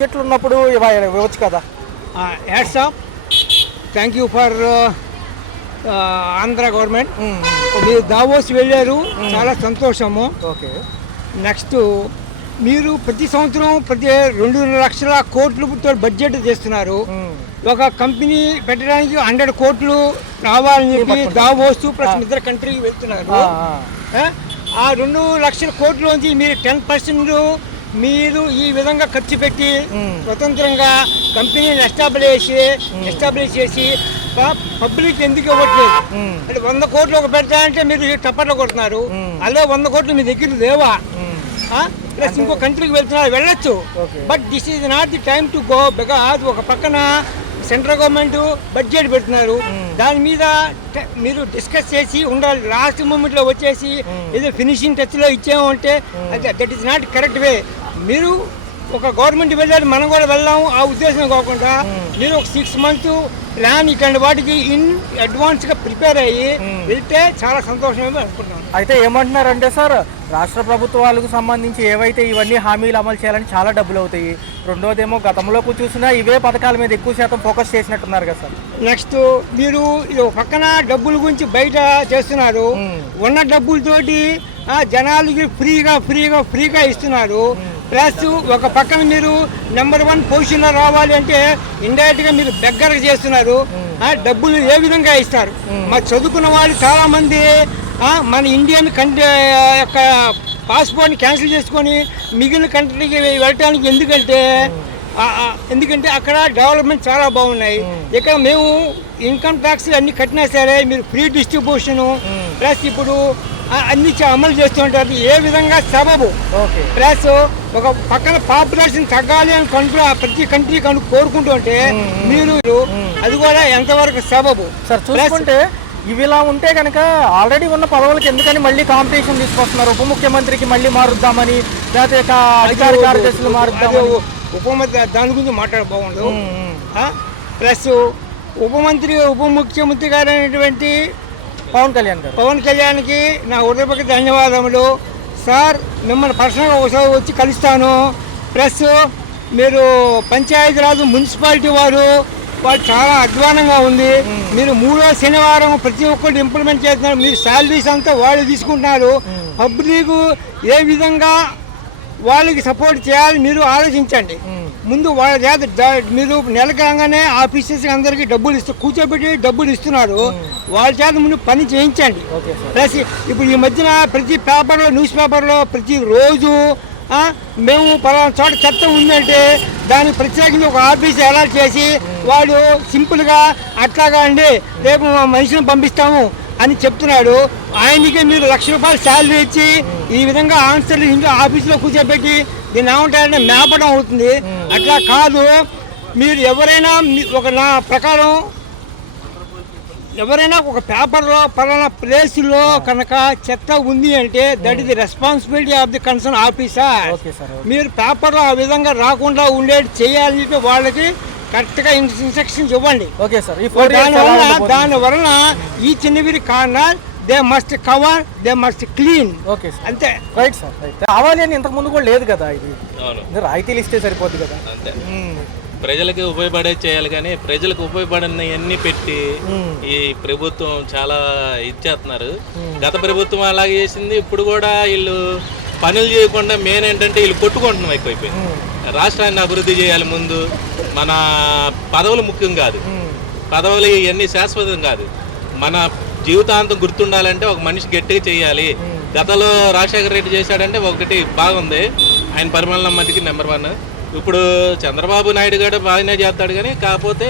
బడ్జెట్లు ఉన్నప్పుడు ఇవ్వచ్చు కదా. Hats off, thank you for Andhra government. మీరు దావోస్ వెళ్ళారు, చాలా సంతోషము. ఓకే. నెక్స్ట్ మీరు ప్రతి సంవత్సరం 2 లక్షల కోట్లతో బడ్జెట్ చేస్తున్నారు. ఒక కంపెనీ పెట్టడానికి 100 కోట్లు రావాలని చెప్పి దావోస్ ప్లస్ ఇతర కంట్రీకి వెళ్తున్నారు. ఆ 2 లక్షల కోట్లలోంచి మీరు 10% మీరు ఈ విధంగా ఖర్చు పెట్టి స్వతంత్రంగా కంపెనీని ఎస్టాబ్లిష్ చేసి పబ్లిక్ ఎందుకు ఇవ్వట్లేదు అంటే 100 కోట్లు ఒక పెడతానంటే మీరు టప్పట్లో కొడుతున్నారు. అలా 100 కోట్లు మీ దగ్గర లేవా? ప్లస్ ఇంకో కంట్రీకి వెళ్తున్నారు, వెళ్ళొచ్చు. But this is not the time to go. Because ఒక పక్కన సెంట్రల్ గవర్నమెంట్ బడ్జెట్ పెడుతున్నారు, దాని మీద మీరు డిస్కస్ చేసి ఉండాలి. లాస్ట్ మూమెంట్లో వచ్చేసి ఏదో ఫినిషింగ్ టచ్లో ఇచ్చాము అంటే that is not correct way. మీరు ఒక గవర్నమెంట్ వెళ్ళాలి, మనం కూడా వెళ్దాము ఆ ఉద్దేశం కాకుండా మీరు ఒక 6 months ప్లాన్ ఇట్లాంటి వాటికి ఇన్ అడ్వాన్స్గా ప్రిపేర్ అయ్యి వెళ్తే చాలా సంతోషమే అనుకుంటున్నాను. అయితే ఏమంటున్నారంటే సార్, రాష్ట్ర ప్రభుత్వాలకు సంబంధించి ఏవైతే ఇవన్నీ హామీలు అమలు చేయాలని చాలా డబ్బులు అవుతాయి. రెండోదేమో గతంలోకి చూసినా ఇవే పథకాల మీద ఎక్కువ శాతం ఫోకస్ చేసినట్టున్నారు కదా సార్. నెక్స్ట్ మీరు పక్కన డబ్బుల గురించి బయట చేస్తున్నారు, ఉన్న డబ్బులతోటి జనాలకి ఫ్రీగా ఇస్తున్నారు. ప్లస్ ఒక పక్కన మీరు నెంబర్ 1 పొజిషన్లో రావాలి అంటే ఇండైరెక్ట్గా మీరు దగ్గరకు చేస్తున్నారు. డబ్బులు ఏ విధంగా ఇస్తారు? మరి చదువుకున్న వాళ్ళు చాలామంది మన ఇండియన్ కంట్రీ యొక్క పాస్పోర్ట్ని క్యాన్సిల్ చేసుకొని మిగిలిన కంట్రీకి వెళ్ళటానికి ఎందుకంటే అక్కడ డెవలప్మెంట్ చాలా బాగున్నాయి. ఇక్కడ మేము ఇన్కమ్ ట్యాక్స్ అన్ని కట్టినా సరే మీరు ఫ్రీ డిస్ట్రిబ్యూషను ప్లస్ ఇప్పుడు అన్ని అమలు చేస్తుంటారు. ఏ విధంగా సబబు ప్లస్ ఒక పక్కన పాపులేషన్ తగ్గాలి అని ప్రతి కంట్రీ కోరుకుంటూ ఉంటే మీరు అది కూడా ఎంతవరకు సబబు సార్? చూసుకుంటే ఇవి ఇలా ఉంటే కనుక ఆల్రెడీ ఉన్న పదవులకు ఎందుకని మళ్ళీ కాంపిటీషన్ తీసుకొస్తున్నారు? ఉప ముఖ్యమంత్రికి మళ్ళీ మారుద్దామని, లేకపోతే అధికార కార్యదర్శులు మారుద్దామని. దాని గురించి మాట్లాడ బాగుండదు. ప్లస్ ఉప ముఖ్యమంత్రి గారు అయినటువంటి పవన్ కళ్యాణ్కి నా హృదయపూర్వక ధన్యవాదములు. సార్ మిమ్మల్ని పర్సనల్గా ఒకసారి వచ్చి కలుస్తాను. ప్లస్ మీరు పంచాయతీరాజ్ మున్సిపాలిటీ వారు చాలా అధ్వానంగా ఉంది. మీరు 3వ శనివారం ప్రతి ఒక్కరు ఇంప్లిమెంట్ చేస్తున్నారు. మీరు శాలరీస్ అంతా వాళ్ళు తీసుకుంటున్నారు. పబ్లిక్ ఏ విధంగా వాళ్ళకి సపోర్ట్ చేయాలి మీరు ఆలోచించండి. ముందు వాళ్ళ చేత మీరు నెలకు రాగానే ఆఫీసర్స్ అందరికీ కూర్చోబెట్టి డబ్బులు ఇస్తున్నారు. వాళ్ళ చేత ముందు పని చేయించండి. ప్లస్ ఇప్పుడు ఈ మధ్యన ప్రతి పేపర్లో న్యూస్ పేపర్లో ప్రతిరోజు మేము పలానా చోట చెత్త ఉందంటే దానికి ప్రత్యేకంగా ఒక ఆఫీస్ అలాట్ చేసి వాడు సింపుల్గా అట్లాగా అండి రేపు మా మనిషిని పంపిస్తాము అని చెప్తున్నాడు. ఆయనకి మీరు ₹1,00,000 శాలరీ ఇచ్చి ఈ విధంగా ఆన్సర్లు ఇంట్లో ఆఫీస్లో కూర్చోబెట్టి దీన్ని ఏమంటారంటే మేపడం అవుతుంది. అట్లా కాదు. మీరు ఎవరైనా నా ప్రకారం ఎవరైనా ఒక పేపర్లో పలానా ప్లేస్లో కనుక చెత్త ఉంది అంటే that is the responsibility of the concern officer. మీరు పేపర్లో ఆ విధంగా రాకుండా ఉండేది చేయాలని చెప్పి వాళ్ళకి కరెక్ట్గా ఇన్స్ట్రక్షన్స్ ఇవ్వండి. Okay sir. దానివలన ఈ చిన్నవిరి corner they must cover, they must clean. Okay sir, అంతే. Right sir. కావాలి అని ఇంతకు ముందు కూడా లేదు కదా, ఇది రాయితీలు ఇస్తే సరిపోద్ది కదా. ప్రజలకు ఉపయోగపడేది చేయాలి, కానీ ప్రజలకు ఉపయోగపడినవన్నీ పెట్టి ఈ ప్రభుత్వం చాలా ఇచ్చేస్తున్నారు. గత ప్రభుత్వం అలాగే చేసింది. ఇప్పుడు కూడా వీళ్ళు పనులు చేయకుండా మెయిన్ ఏంటంటే వీళ్ళు కొట్టుకుంటున్నాం ఎక్కువైపోయింది. రాష్ట్రాన్ని అభివృద్ధి చేయాలి ముందు. మన పదవులు ముఖ్యం కాదు, పదవులు ఇవన్నీ శాశ్వతం కాదు. మన జీవితాంతం గుర్తుండాలంటే ఒక మనిషి గట్టిగా చేయాలి. గతంలో రాజశేఖర రెడ్డి చేశాడంటే ఒకటి బాగుంది, ఆయన పరిమాణం మధ్యకి నెంబర్ 1. ఇప్పుడు చంద్రబాబు నాయుడు గారు బాగానే చేస్తాడు, కానీ కాకపోతే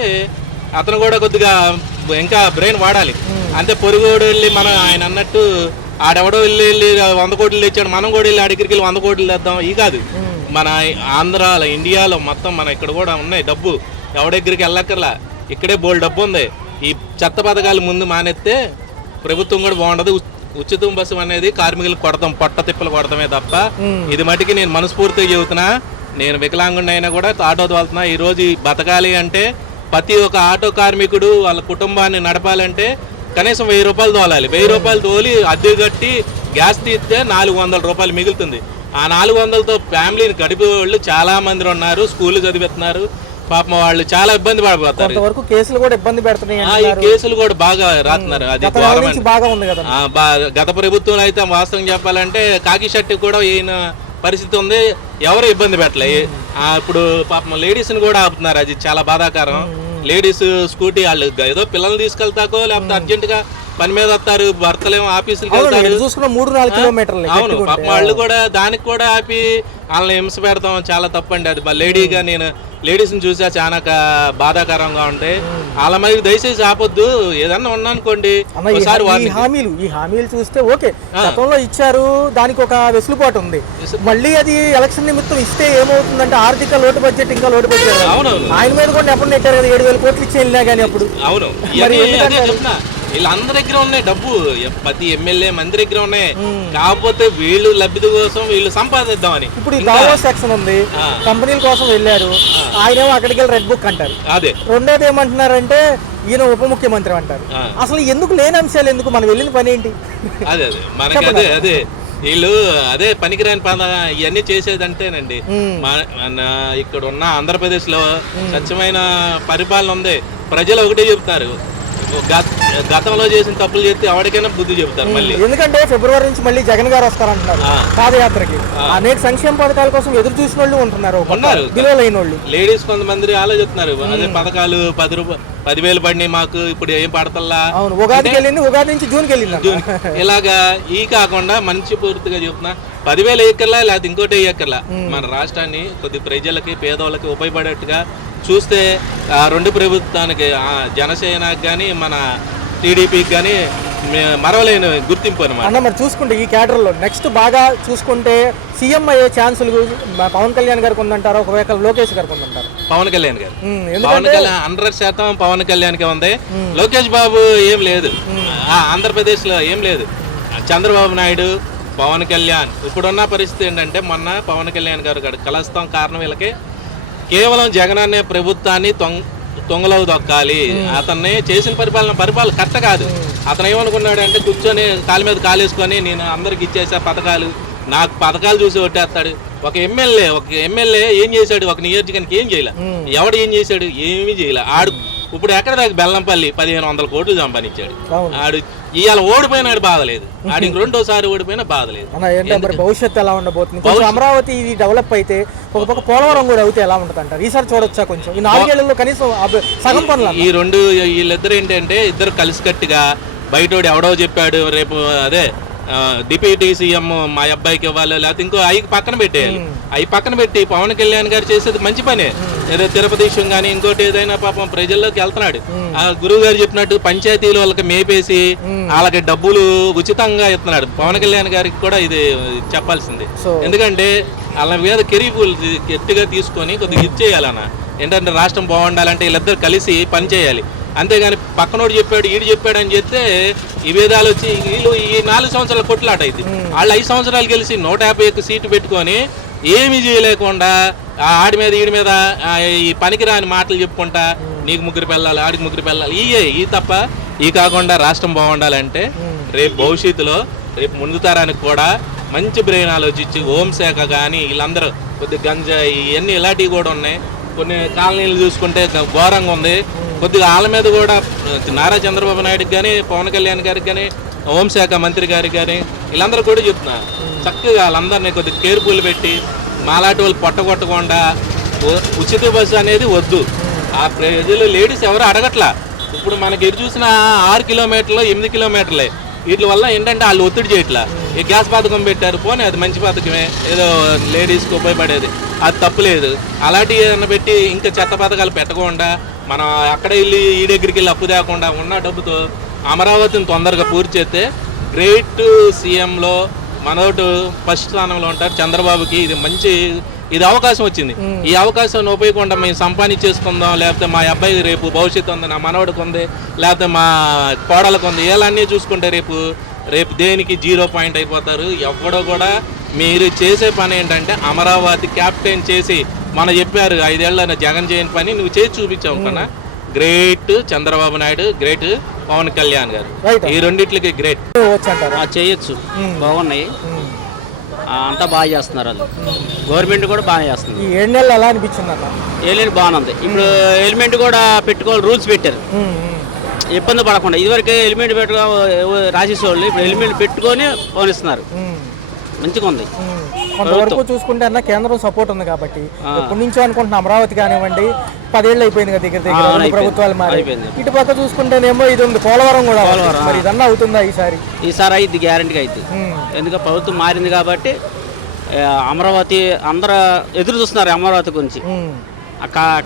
అతను కూడా కొద్దిగా ఇంకా బ్రెయిన్ వాడాలి. అంతే పొరుగుడు వెళ్ళి మనం ఆయన అన్నట్టు ఆడెవడో వెళ్ళి 100 కోట్లు తెచ్చాడు, మనం కూడా వెళ్ళి ఆడికి వెళ్ళి 100 కోట్లు తెద్దాం. ఈ కాదు, మన ఆంధ్రాలో ఇండియాలో మొత్తం మన ఇక్కడ కూడా ఉన్నాయి డబ్బు. ఎవడెగ్గరికి వెళ్ళక్కర్లా, ఇక్కడే బోల్డ్ డబ్బు ఉంది. ఈ చెత్త పథకాలు ముందు మానేస్తే ప్రభుత్వం కూడా బాగుండదు. ఉచితం బస్సు అనేది కార్మికులకు కొడతాం, పొట్ట తిప్పలు కొడతామే తప్ప. ఇది మటుకి నేను మనస్ఫూర్తిగా చెబుతున్నా. నేను వికలాంగుడిని అయినా కూడా ఆటో తోలుతున్నా. ఈరోజు బతకాలి అంటే ప్రతి ఒక్క ఆటో కార్మికుడు వాళ్ళ కుటుంబాన్ని నడపాలంటే కనీసం ₹1000 తోలాలి. ₹1000 తోలి అద్దె కట్టి గ్యాస్ తీస్తే ₹400 మిగులుతుంది. ఆ 400తో ఫ్యామిలీని గడిపే వాళ్ళు చాలా మంది ఉన్నారు. స్కూల్ చదివిస్తున్నారు. పాపం వాళ్ళు చాలా ఇబ్బంది పడిపోతారు. కొంతవరకు కేసులు కూడా ఇబ్బంది పెడుతున్నాయి. ఈ కేసులు కూడా బాగా రాస్తున్నారు. అది బాగా ఉంది కదా. గత ప్రభుత్వంలో అయితే వాస్తవం చెప్పాలంటే కాకి షర్ట్ కూడా ఈయన పరిస్థితి ఉంది. ఎవరు ఇబ్బంది పెట్టలే. ఇప్పుడు పాపం లేడీస్ని కూడా ఆపుతున్నారు. అది చాలా బాధాకరం. లేడీస్ స్కూటీ వాళ్ళు ఏదో పిల్లల్ని తీసుకెళ్తాకో లేకపోతే అర్జెంటుగా పని మీద వస్తారు. భర్తలేమో ఆఫీసులకి వెళ్తారు. అవును, పాపం వాళ్ళు కూడా దానికి కూడా ఆపి వాళ్ళని హింస పెడతాం చాలా తప్పండి. అది లేడీగా నేను లేడీస్ని చూసా చాలా బాధాకరంగా ఉంటాయి. వాళ్ళ మరి దయచేసి ఆపొద్దు. ఏదన్నా ఉన్నానుకోండి ఒకసారి ఈ హామీలు చూస్తే ఓకే, గతంలో ఇచ్చారు, దానికి ఒక వెసులుబాటు ఉంది. మళ్ళీ అది ఎలక్షన్ నిమిత్తం ఇస్తే ఏమవుతుందంటే ఆర్థిక లోటు బడ్జెట్ ఇంకా లోటు బడ్జెట్. అవునవును, ఆయన మీద కూడా ఎప్పుడు నెట్టారు కదా, 7,000 కోట్లు ఇచ్చి వెళ్ళినా కానీ అప్పుడు. అవును, చెప్తున్నా వీళ్ళందరి దగ్గర ఉన్నాయి డబ్బు. ప్రతి ఎమ్మెల్యే మంది దగ్గర ఉన్నాయి. కాకపోతే వీళ్ళు లబ్ధి కోసం వీళ్ళు సంపాదిద్దామని. ఇప్పుడు దావోస్ సెక్షన్ ఉంది, కంపెనీల కోసం వెళ్ళారు. ఆయనేమో అక్కడికి వెళ్ళి రెడ్ బుక్ అంటారు. అదే రెండోది ఏమంటున్నారంటే ఈయన ఉప ముఖ్యమంత్రి అంటారు. అసలు ఎందుకు లేని అంశాలు ఎందుకు, మనం వెళ్ళిన పని ఏంటి? అదే మనకి అదే వీళ్ళు అదే పనికిరాని పని ఇవన్నీ చేసేదంటేనండి. ఇక్కడ ఉన్న ఆంధ్రప్రదేశ్ లో స్వచ్ఛమైన పరిపాలన ఉంది. ప్రజలు ఒకటే చెప్తారు, గతంలో చేసిన తప్పులు చేస్తే ఎవరికైనా బుద్ధి చెప్తారు మళ్ళీ. ఎందుకంటే ఫిబ్రవరి నుంచి మళ్ళీ జగన్ గారు వస్తారంటున్నారు పాదయాత్రకి. అనేక సంక్షేమ పథకాల కోసం ఎదురు చూసిన వాళ్ళు ఉన్నారు. లేడీస్ కొంతమంది ఆలోచిస్తున్నారు. అదే పథకాలు 10,000 పడినాయి మాకు, ఇప్పుడు ఏం పడతల్లా. ఉగాదికి వెళ్ళింది, ఉగాది నుంచి జూన్కి వెళ్ళింది. ఇలాగా ఈ కాకుండా మంచి పూర్తిగా చెప్తున్నా 10,000 ఎక్కర్లా లేకపోతే ఇంకోటి ఎక్కర్లా. మన రాష్ట్రాన్ని కొద్ది ప్రజలకి పేదవాళ్ళకి ఉపయోగపడేట్టుగా చూస్తే రెండు ప్రభుత్వానికి జనసేనకి కానీ మన టీడీపీకి కానీ మరవలేని గుర్తింపు అనమాట. మరి చూసుకుంటే ఈ క్యాడర్ లో నెక్స్ట్ బాగా చూసుకుంటే సీఎం అయ్యే ఛాన్సులు పవన్ కళ్యాణ్ గారికి ఉందంటారు, ఒకవేళ లోకేష్ గారికి ఉందంటారు. పవన్ కళ్యాణ్ గారు 100% పవన్ కళ్యాణ్కే ఉంది. లోకేష్ బాబు ఏం లేదు, ఆంధ్రప్రదేశ్ లో ఏం లేదు. చంద్రబాబు నాయుడు, పవన్ కళ్యాణ్. ఇప్పుడున్న పరిస్థితి ఏంటంటే మొన్న పవన్ కళ్యాణ్ గారు కలుస్తాం కారణం వీళ్ళకి కేవలం జగన్ అనే ప్రభుత్వాన్ని తొంగలో దొక్కాలి. అతన్ని చేసిన పరిపాలన కరెక్ట్ కాదు. అతను ఏమనుకున్నాడు అంటే కూర్చొని కాలు మీద కాలేసుకొని నేను అందరికి ఇచ్చేసా పథకాలు, నాకు పథకాలు చూసి కొట్టేస్తాడు. ఒక ఎమ్మెల్యే ఏం చేశాడు? ఒక నియోజకానికి ఏం చేయలే. ఎవడు ఏం చేశాడు? ఏమీ చేయలే. ఆడు ఇప్పుడు ఎక్కడ దాకా బెల్లంపల్లి 1,500 కోట్లు సంపాదించాడు. ఆడు ఇవాళ ఓడిపోయినాడు బాధలేదు, ఆడికి రెండోసారి ఓడిపోయినా బాధలేదు. భవిష్యత్తు ఎలా ఉండబోతుంది? అమరావతి ఇది డెవలప్ అయితే ఒక పక్క పోలవరం కూడా అవుతే ఎలా ఉంటుంది అంటారు? ఈసారి చూడొచ్చా కొంచెం ఈ 4 ఏళ్లలో కనీసం సగం పనులు? వీళ్ళిద్దరు ఏంటంటే ఇద్దరు కలిసికట్టుగా బయటోడు ఎవడో చెప్పాడు రేపు అదే డిప్యూటీ సీఎం మా అబ్బాయికి ఇవ్వాలి లేకపోతే ఇంకో పక్కన పెట్టేయాలి. పక్కన పెట్టి పవన్ కళ్యాణ్ గారు చేసేది మంచి పనే. ఏదో తిరుపతి విషయం కానీ ఇంకోటి ఏదైనా పాపం ప్రజల్లోకి వెళ్తున్నాడు. ఆ గురువు గారు చెప్పినట్టు పంచాయతీలు వాళ్ళకి మేపేసి వాళ్ళకి డబ్బులు ఉచితంగా ఇస్తున్నాడు. పవన్ కళ్యాణ్ గారికి కూడా ఇది చెప్పాల్సింది. ఎందుకంటే వాళ్ళ మీద కెరీర్ గట్టిగా తీసుకొని కొద్దిగా ఇచ్చేయాలన్న. ఏంటంటే రాష్ట్రం బాగుండాలంటే వీళ్ళిద్దరు కలిసి పని చేయాలి. అంతేగాని పక్కనోడు చెప్పాడు ఈడు చెప్పాడు అని చెప్తే ఈ భేదాలు వచ్చి వీళ్ళు ఈ 4 సంవత్సరాల కొట్లాట అయింది. వాళ్ళు 5 సంవత్సరాలు గెలిచి 151 సీట్లు పెట్టుకొని ఏమీ చేయలేకుండా ఆడి మీద ఈడి మీద ఈ పనికిరాని మాటలు చెప్పుకుంటా నీకు 3 పిల్లలు ఆడికి 3 పిల్లలు ఈ తప్ప ఈ కాకుండా రాష్ట్రం బాగుండాలంటే రేపు భవిష్యత్తులో రేపు ముందు తరానికి కూడా మంచి బ్రెయిన్ ఆలోచించి హోంశాఖ కానీ వీళ్ళందరూ కొద్దిగా గంజాయి ఇవన్నీ ఇలాంటివి కూడా ఉన్నాయి. కొన్ని కాలనీలు చూసుకుంటే ఘోరంగా ఉంది. కొద్దిగా వాళ్ళ మీద కూడా నారా చంద్రబాబు నాయుడుకి కానీ పవన్ కళ్యాణ్ గారికి కానీ హోంశాఖ మంత్రి గారికి కానీ వీళ్ళందరూ కూడా చెప్తున్నారు చక్కగా వాళ్ళందరినీ కొద్దిగా కేర్ఫుల్ పెట్టి మాలాంటి వాళ్ళు పొట్టగొట్టకుండా ఉచిత బస్సు అనేది వద్దు. ఆ ప్రజలు లేడీస్ ఎవరు అడగట్లా. ఇప్పుడు మనకి ఎటు చూసిన 6 కిలోమీటర్లు 8 కిలోమీటర్లే. వీటి వల్ల ఏంటంటే వాళ్ళు ఒత్తిడి చేయట్లా. ఈ గ్యాస్ పథకం పెట్టారు, పోనీ అది మంచి పథకమే, ఏదో లేడీస్కి ఉపయోగపడేది, అది తప్పులేదు. అలాంటివి ఏదైనా పెట్టి ఇంకా చెత్త పథకాలు పెట్టకుండా మనం అక్కడ వెళ్ళి ఈ దగ్గరికి వెళ్ళి అప్పు తేకుండా ఉన్న డబ్బుతో అమరావతిని తొందరగా పూర్తి చేస్తే గ్రేట్ సీఎంలో మనోడు ఫస్ట్ స్థానంలో ఉంటారు. చంద్రబాబుకి ఇది అవకాశం వచ్చింది. ఈ అవకాశాన్ని ఉపయోగకుండా మేము సంపాదించేసుకుందాం, లేకపోతే మా అబ్బాయి రేపు భవిష్యత్తు ఉంది, నా మనవడికి ఉంది, లేకపోతే మా కోడలకు ఉంది, ఇలాన్నీ చూసుకుంటే రేపు దేనికి 0 పాయింట్ అయిపోతారు. ఎవడో కూడా మీరు చేసే పని ఏంటంటే అమరావతి క్యాప్టెన్ చేసి మన చెప్పారు 5 ఏళ్ళ జగన్ చేయని పని నువ్వు చేసి చూపించావు కన్నా. గ్రేట్ చంద్రబాబు నాయుడు, గ్రేట్ పవన్ కళ్యాణ్ గారు, ఈ రెండిట్లకి గ్రేట్ చేయొచ్చు. బాగున్నాయి. అంతా బాగా చేస్తున్నారు వాళ్ళు. గవర్నమెంట్ కూడా బాగా చేస్తుంది. ఈ 7 నెలలు ఎలా అనిపించింది అన్న? ఏలిమెంట్ బాగానే ఉంది. ఇప్పుడు హెల్మెట్ కూడా పెట్టుకోవాలి, రూల్స్ పెట్టారు ఇబ్బంది పడకుండా. ఇదివరకు హెల్మెట్ పెట్టుకో రాసేసేవాళ్ళు, ఇప్పుడు హెల్మెట్ పెట్టుకొని పోనిస్తున్నారు. మంచిగా ఉంది. కొంతవరకు చూసుకుంటే అన్న కేంద్రం సపోర్ట్ ఉంది కాబట్టి ఎప్పటి నుంచో అనుకుంటున్నా అమరావతి కానివ్వండి 10 ఏళ్ళు అయిపోయింది కదా దగ్గర దగ్గర రెండు ప్రభుత్వాలు మారి. ఇటు పక్క చూసుకుంటేనేమో ఇది ఉంది పోలవరం కూడా. మరి ఇదన్నా అవుతుందా ఈసారి అయింది, గ్యారంటీగా అయింది. ఎందుకంటే ప్రభుత్వం మారింది కాబట్టి అమరావతి అందరూ ఎదురు చూస్తున్నారు. అమరావతి గురించి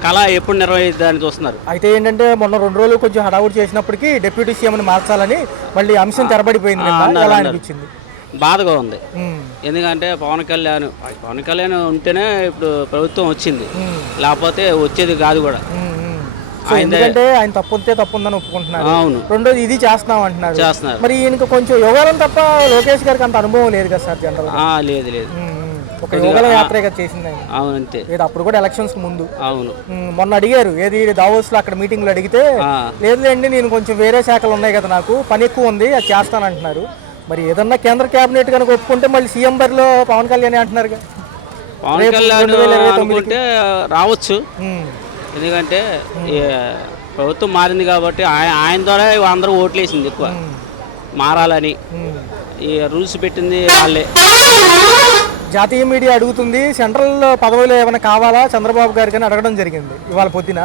కళ ఎప్పుడు నెరవేర్దని చూస్తున్నారు. అయితే ఏంటంటే మొన్న 2 రోజులు కొంచెం హడావుడి చేసినప్పటికీ డిప్యూటీ సీఎంని మార్చాలని మళ్ళీ అంశం తెరబడిపోయింది. ఎలా అనిపించింది? బాధగా ఉంది. ఎందుకంటే పవన్ కళ్యాణ్ ఉంటేనే ఇప్పుడు ప్రభుత్వం వచ్చింది, లేకపోతే వచ్చేది కాదు కూడా. ఎందుకంటే ఆయన తప్పు ఉందని ఒప్పుకుంటున్నారు. అవును. రెండోది ఇది చేస్తున్నాం అంటున్నారు. మరి ఈయనకు కొంచెం యోగాలం తప్ప లోకేష్ గారికి అంత అనుభవం లేదు కదా సార్ జనరల్? లేదు. ఒక యోగాల యాత్ర చేసింది ఆయన. అవును, అంతే. లేదు అప్పుడు కూడా ఎలక్షన్స్ ముందు. అవును. మొన్న అడిగారు ఏది దావోస్ లో అక్కడ మీటింగ్ లో అడిగితే లేదులేండి నేను కొంచెం వేరే శాఖలు ఉన్నాయి కదా, నాకు పని ఎక్కువ ఉంది, అది చేస్తానంటున్నారు. మరి ఏదన్నా కేంద్ర కేబినెట్ కనుక ఒప్పుకుంటే మళ్ళీ సీఎం బరిలో పవన్ కళ్యాణ్ అంటున్నారు. పవన్ కళ్యాణ్ అనుకుంటే రావచ్చు. ఎందుకంటే ప్రభుత్వం మారింది కాబట్టి ఆయన ద్వారా అందరూ ఓట్లు వేసింది ఎక్కువ మారాలని. ఈ రూల్స్ పెట్టింది వాళ్ళే. జాతీయ మీడియా అడుగుతుంది సెంట్రల్ పదవిలో ఏమైనా కావాలా చంద్రబాబు గారికి అని అడగడం జరిగింది ఇవాళ పొద్దున.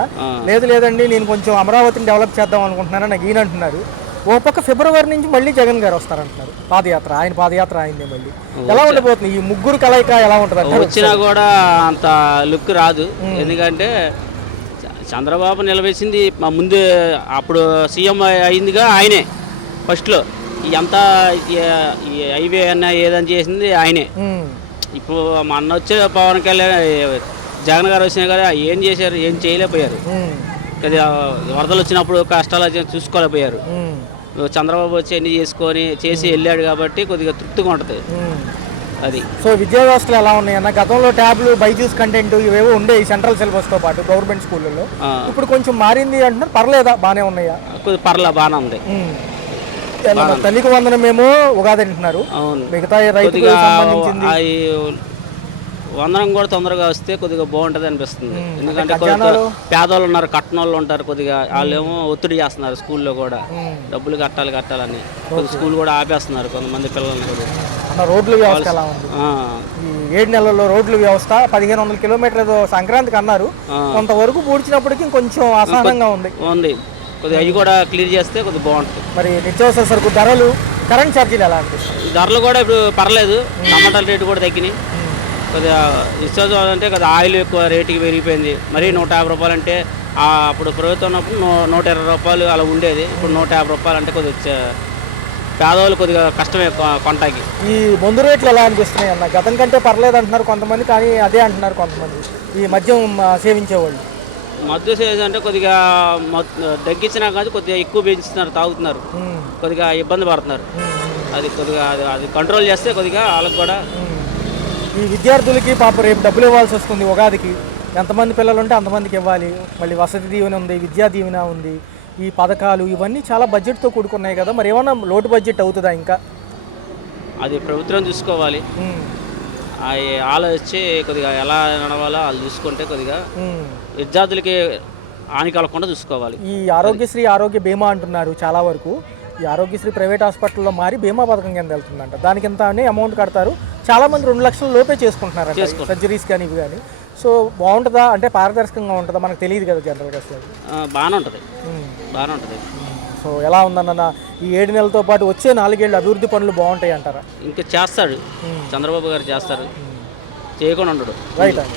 లేదండి నేను కొంచెం అమరావతిని డెవలప్ చేద్దాం అనుకుంటున్నాను నాకు ఈయన అంటున్నారు. ఓ పక్క ఫిబ్రవరి నుంచి మళ్ళీ జగన్ గారు వస్తారంటున్నారు పాదయాత్ర. ఆయన పాదయాత్ర అయిందే మళ్ళీ. ఎలా ఉండబోతుంది ఈ ముగ్గురు కలయిక? ఎలా ఉంటుంది? వచ్చినా కూడా అంత లుక్ రాదు. ఎందుకంటే చంద్రబాబు నిలవేసింది ముందు, అప్పుడు సీఎం అయిందిగా ఆయనే ఫస్ట్లో. ఇదంతా హైవే అన్న ఏదని చేసింది ఆయనే. ఇప్పుడు మొన్న వచ్చే పవన్ కళ్యాణ్ జగన్ గారు వచ్చినా కదా ఏం చేశారు? ఏం చేయలేకపోయారు కదా. వరదలు వచ్చినప్పుడు కష్టాలు చూసుకోలేకపోయారు. చంద్రబాబు వచ్చి అన్ని చేసి వెళ్ళాడు కాబట్టి కొద్దిగా తృప్తిగా ఉంటుంది అది. సో విద్యా వ్యవస్థలు ఎలా ఉన్నాయన్న? గతంలో ట్యాబ్లు బైజూస్ కంటెంట్ ఇవేవో ఉండేవి సెంట్రల్ సిలబస్ తో పాటు గవర్నమెంట్ స్కూళ్ళలో. ఇప్పుడు కొంచెం మారింది అంటున్నారు. పర్లేదా? బాగానే ఉన్నాయా? కొద్దిగా బాగానే ఉంది. తల్లికి వందనమేమో ఉగాది అంటున్నారు. మిగతా రైతులకు సంబంధించింది వందనం కూడా తొందరగా వస్తే కొద్దిగా బాగుంటుంది అనిపిస్తుంది. ఎందుకంటే పేదవాళ్ళు ఉన్నారు, కట్టనోళ్ళు ఉంటారు, కొద్దిగా వాళ్ళేమో ఒత్తిడి చేస్తున్నారు స్కూల్లో కూడా డబ్బులు కట్టాలని. స్కూల్ కూడా ఆపేస్తున్నారు కొంతమంది పిల్లల్ని కూడా. రోడ్ల వ్యవస్థ ఎలా ఉంది? ఈ 7 నెలల్లో రోడ్ల వ్యవస్థ 1500 కిలోమీటర్లు సంక్రాంతికి అన్నారు. కొంతవరకు పూడ్చినప్పటికీ కొంచెం అసహనంగా ఉంది. కొద్దిగా అవి కూడా క్లియర్ చేస్తే కొద్దిగా బాగుంటుంది. మరి నిత్యావసర సరుకు ధరలు, కరెంట్ ఛార్జీలు ఎలా అనిపిస్తుంది? ధరలు కూడా ఇప్పుడు పర్లేదు. టమాటాల రేటు కూడా తగ్గినాయి. కొద్దిగా నిత్యావసరం అంటే కొద్దిగా ఆయిల్ ఎక్కువ రేటుకి పెరిగిపోయింది. మరీ 150 రూపాయలు అంటే అప్పుడు ప్రభుత్వం ఉన్నప్పుడు 120 రూపాయలు అలా ఉండేది. ఇప్పుడు 150 రూపాయలు అంటే కొద్దిగా పేదవాళ్ళు కొద్దిగా కష్టమే కొంటాకి. ఈ మందు రేట్లు ఎలా అనిపిస్తున్నాయి అన్న? గతం కంటే పర్లేదు అంటున్నారు కొంతమంది, కానీ అదే అంటున్నారు కొంతమంది ఈ మద్యం సేవించేవాళ్ళు. మద్దు సేవించే అంటే కొద్దిగా తగ్గించినా కానీ కొద్దిగా ఎక్కువ పెంచుతున్నారు, తాగుతున్నారు, కొద్దిగా ఇబ్బంది పడుతున్నారు. అది కొద్దిగా అది కంట్రోల్ చేస్తే కొద్దిగా వాళ్ళకి కూడా. ఈ విద్యార్థులకి పాప రేపు డబ్బులు ఇవ్వాల్సి వస్తుంది ఉగాదికి. ఎంతమంది పిల్లలు ఉంటే అంతమందికి ఇవ్వాలి. మళ్ళీ వసతి దీవెన ఉంది, విద్యా దీవెన ఉంది, ఈ పథకాలు ఇవన్నీ చాలా బడ్జెట్తో కూడుకున్నాయి కదా. మరి ఏమన్నా లోటు బడ్జెట్ అవుతుందా ఇంకా? అది ప్రభుత్వం చూసుకోవాలి. ఆలోచించి కొద్దిగా ఎలా నడవాలో వాళ్ళు చూసుకుంటే కొద్దిగా విద్యార్థులకి హాని కలగకుండా చూసుకోవాలి. ఈ ఆరోగ్యశ్రీ ఆరోగ్య బీమా అంటున్నారు చాలా వరకు. ఈ ఆరోగ్యశ్రీ ప్రైవేట్ హాస్పిటల్లో మారి బీమా పథకం కింద వెళ్తుందంట. దానికి ఎంత అని అమౌంట్ కడతారు. చాలామంది 2 లక్షల లోపే చేసుకుంటున్నారు సర్జరీస్ కానీ ఇవి కానీ. సో బాగుంటుందా? అంటే పారదర్శకంగా ఉంటుందా? మనకు తెలియదు కదా జనరల్గా. అసలు బాగానే ఉంటుంది. సో ఎలా ఉందన్న ఈ 7 నెలలతో పాటు వచ్చే 4 ఏళ్ళు అభివృద్ధి పనులు బాగుంటాయి అంటారా? ఇంకా చేస్తాడు చంద్రబాబు గారు, చేస్తారు, చేయకుండా ఉండడు. రైట్.